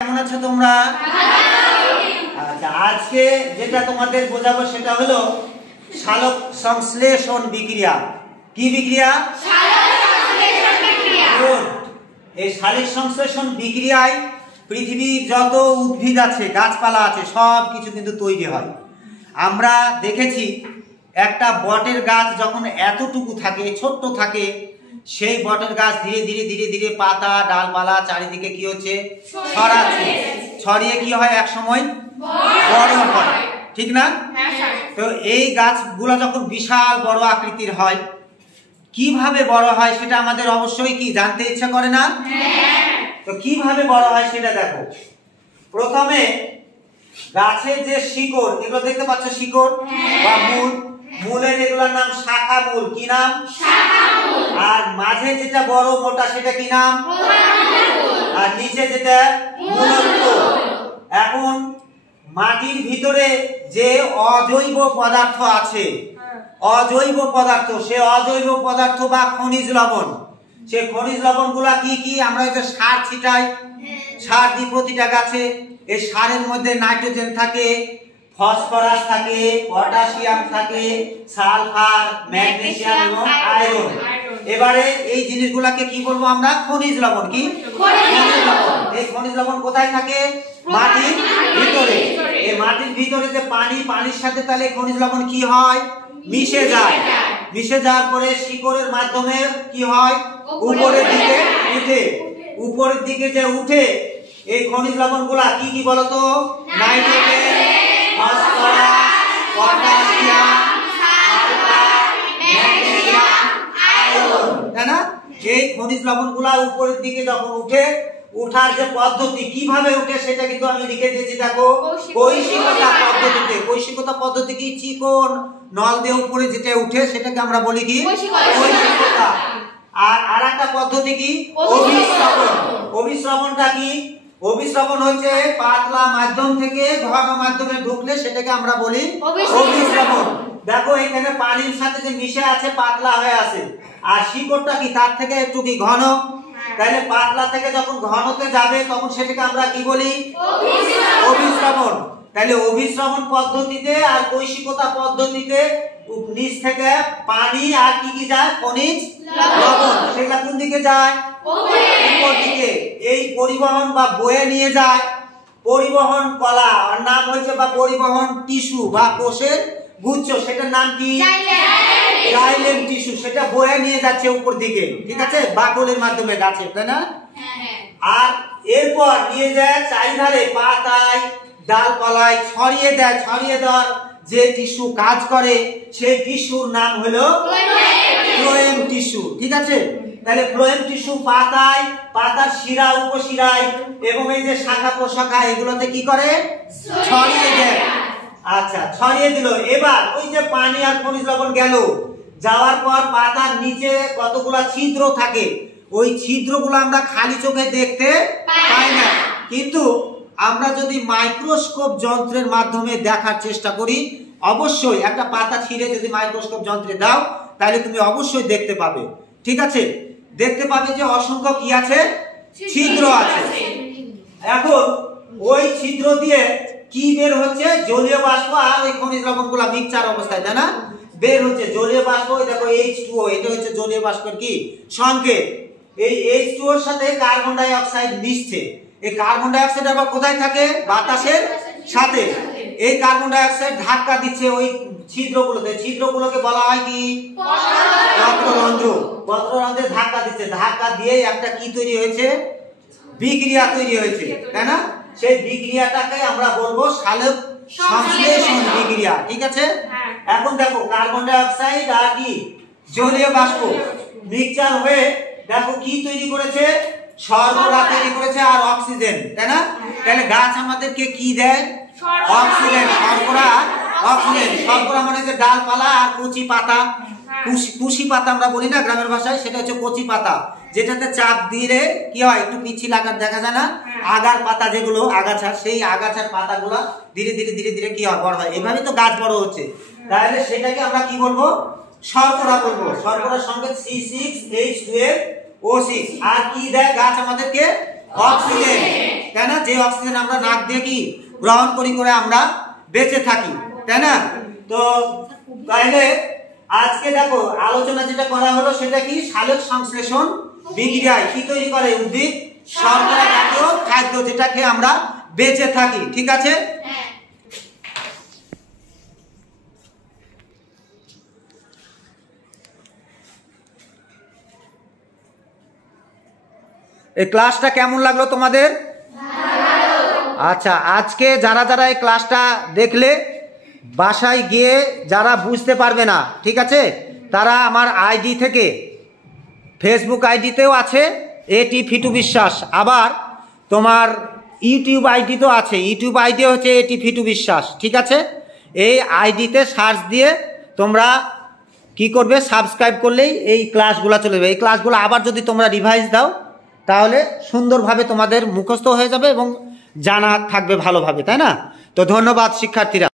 কেমন আছো তোমরা? আচ্ছা, আজকে যেটা তোমাদের বোঝাবো সেটা হলো সালোক সংশ্লেষণ বিক্রিয়া। কি বিক্রিয়া? এই সালোক সংশ্লেষণ বিক্রিয়ায় পৃথিবীর যত উদ্ভিদ আছে, গাছপালা আছে, সব কিছু কিন্তু তৈরি হয়। আমরা দেখেছি একটা বটের গাছ যখন এতটুকু থাকে, ছোট্ট থাকে, সেই বটের গাছ ধীরে ধীরে ধীরে ধীরে পাতা ডালপালা চারিদিকে কি হচ্ছে, ছড়াচ্ছে। ছড়িয়ে কি হয়, এক সময় বড় হয়, ঠিক না? তো এই গাছগুলো যখন বিশাল বড় আকৃতির হয়, কিভাবে বড় হয় সেটা আমাদের অবশ্যই কি জানতে ইচ্ছা করে না? তো কিভাবে বড় হয় সেটা দেখো। প্রথমে গাছের যে শিকড়, এগুলো দেখতে পাচ্ছ, শিকড় বা মূল, মূলের এগুলোর নাম শাখা মূল। কি নাম? আর মাঝে যেটা বড় মোটা সেটা কি নাম? আর নিচে যেটা মূলত্ব। এখন মাটির ভিতরে যে অজৈব পদার্থ আছে, অজৈব পদার্থ, সে অজৈব পদার্থ বা খনিজ লবণ, সে খনিজ লবণ গুলা কি কি? আমরা যে সার ছিটাই, সার দিই প্রতিটা গাছে, এই সারের মধ্যে নাইট্রোজেন থাকে, ফসফরাস থাকে, পটাশিয়াম থাকে, সালফার, ম্যাগনেসিয়াম এবং আয়রন। এবারে এই জিনিসগুলাকে কি বলবো আমরা? খনিজ লবণ। কি খনিজ লবণ? এই খনিজ লবণ কোথায় থাকে? মাটির ভিতরে। এই মাটির ভিতরে যে পানি, পানির সাথে তাহলে খনিজ লবণ কি হয়? মিশে যায়। মিশে যাওয়ার পরে শিকড়ের মাধ্যমে কি হয়? উপরের দিকে উঠে। উপরের দিকে যে উঠে এই খনিজ লবণ গুলা কি কি বলতো? Nitrogen, phosphorus, potassium, sulphur, magnesium, iron, তাই না? এই খনিজ লবণ গুলা উপরের দিকে যখন উঠে, উঠার যে পদ্ধতি, কিভাবে উঠে সেটা কিন্তু আমি লিখে দিয়েছি, দেখো, কৈশিকতা পদ্ধতিতে। কৈশিকতা পদ্ধতি কি? চিকন নল দিয়ে উপরে যেটা উঠে সেটাকে আমরা বলি কি? কৈশিকতা। আর আরেকটা পদ্ধতি কি? অভিস্রবণ। অভিস্রবণটা কি? অভিস্রবণ হচ্ছে পাতলা মাধ্যম থেকে ঘন মাধ্যমে ঢুকলে সেটাকে আমরা বলি অভিস্রবণ। দেখো এখানে পানির সাথে যে মিশে আছে, পাতলা হয়ে আছে, আর শিকড়টা কি তার থেকে একটু কি ঘন, তাহলে পাতলা থেকে যখন ঘনতে যাবে তখন সেটাকে আমরা কি বলি? অভিস্রবণ। তাহলে অভিস্রবণ পদ্ধতিতে আর কৈশিকতা পদ্ধতিতে নিচ থেকে পানি আর কি কি যায়? খনিজ লবণ। সেটা কোন দিকে যায়? উপর দিকে। এই পরিবহন বা বয়ে নিয়ে যায় পরিবহন কলা, আর নাম হচ্ছে বা পরিবহন টিস্যু বা কোষের গুচ্ছ, সেটার নাম কি? Xylem tissue. সেটা বয়ে নিয়ে যাচ্ছে উপর দিকে, ঠিক আছে, বাকলের মাধ্যমে গাছে, তাই না? আর এরপর নিয়ে যায় চারিধারে পাতায় ডালপালায় ছড়িয়ে দেয়। ছড়িয়ে দেওয়ার যে টিস্যু কাজ করে সেই টিস্যুর নাম হলো ফ্লোয়েম টিস্যু, ঠিক আছে? তাহলে ফ্লোয়েম টিস্যু পাতায়, পাতার শিরা, উপশিরায় এবং এই যে শাখা প্রশাখা, এগুলোতে কি করে? ছড়িয়ে দেয়। আচ্ছা, ছড়িয়ে দিল। এবার ওই যে পানি আর খনিজ লবণ গেল, যাওয়ার পর পাতার নিচে কতগুলা ছিদ্র থাকে, ওই ছিদ্রগুলো আমরা খালি চোখে দেখতে পাই না, কিন্তু আমরা যদি মাইক্রোস্কোপ যন্ত্রের মাধ্যমে দেখার চেষ্টা করি, অবশ্যই একটা পাতা ছিঁড়ে যদি মাইক্রোস্কোপ যন্ত্রে দাও তাহলে তুমি অবশ্যই দেখতে পাবে, ঠিক আছে? দেখতে পাবে যে অসংখ্য কি আছে? ছিদ্র আছে। এখন ওই ছিদ্র দিয়ে কি বের হচ্ছে? জলীয় বাষ্প আর ওই খনিজ লবণ গুলা মিক্সচার অবস্থায়, তাই না, বের হচ্ছে জলীয় বাষ্প। দেখো H2O, এটা হচ্ছে জলীয় বাষ্পের কি সংকেত। এই H2O এর সাথে কার্বন ডাই অক্সাইড মিশছে। এই কার্বন ডাই অক্সাইড আবার কোথায় থাকে? বাতাসের সাথে। এই কার্বন ডাই অক্সাইড ধাক্কা দিচ্ছে ওই ছিদ্রগুলোতে। ছিদ্রগুলোকে বলা হয় কি? পত্ররন্ধ্র। পত্ররন্ধ্রে ধাক্কা দিচ্ছে। ধাক্কা দিয়ে একটা কি তৈরি হয়েছে? বিক্রিয়া তৈরি হয়েছে, তাই না? সেই বিক্রিয়াটাকে আমরা বলবো সালোক সংশ্লেষণ বিক্রিয়া, ঠিক আছে? এখন দেখো কার্বন ডাই অক্সাইড আর কি জলীয় বাষ্প মিক্সচার হয়ে দেখো কি তৈরি করেছে? শর্করা তৈরি করেছে আর অক্সিজেন, তাই না? তাহলে গাছ আমাদেরকে কি দেয়? অক্সিজেন। শর্করা, অক্সিজেন। শর্করা মানে যে ডালপালা আর কচি পাতা, কুশি পাতা আমরা বলি না গ্রামের ভাষায়, সেটা হচ্ছে কচি পাতা, যেটাতে চাপ দিয়ে কি হয়? একটু পিচ্ছিল আকার দেখা যায় না? আগার পাতা যেগুলো, আগাছার, সেই আগাছার পাতাগুলো ধীরে ধীরে ধীরে ধীরে কি হয়? বড় হয়। এভাবে তো গাছ বড় হচ্ছে। তাহলে সেটাকে আমরা কি বলবো? শর্করা বলবো। শর্করার সঙ্গে C6H12O6। আর কি দেয় গাছ আমাদেরকে? অক্সিজেন, তাই না? যে অক্সিজেন আমরা নাক দিয়ে কি গ্রহণ করি করে আমরা বেঁচে থাকি, তাই না? তো তাহলে আজকে দেখো আলোচনা যেটা করা হলো সেটা কি, সালোক সংশ্লেষণ বিক্রিয়ায় কি তৈরি করে উদ্ভিদ, শর্করা জাতীয় খাদ্য যেটা খেয়ে আমরা বেঁচে থাকি। ঠিক আছে? এই ক্লাসটা কেমন লাগলো তোমাদের? আচ্ছা, আজকে যারা যারা এই ক্লাসটা দেখলে বাসায় গিয়ে যারা বুঝতে পারবে না, ঠিক আছে, তারা আমার আইডি থেকে, ফেসবুক আইডিতেও আছে এটি ফিটু বিশ্বাস, আবার তোমার ইউটিউব আইডি তো আছে, ইউটিউব আইডি হচ্ছে এটি ফিটু বিশ্বাস। ঠিক আছে? এই আইডিতে সার্চ দিয়ে তোমরা কি করবে, সাবস্ক্রাইব করলেই এই ক্লাসগুলো চলে যাবে। এই ক্লাসগুলো আবার যদি তোমরা রিভাইজ দাও তাহলে সুন্দরভাবে তোমাদের মুখস্থ হয়ে যাবে এবং জানা থাকবে ভালোভাবে, তাই না? তো ধন্যবাদ শিক্ষার্থীরা।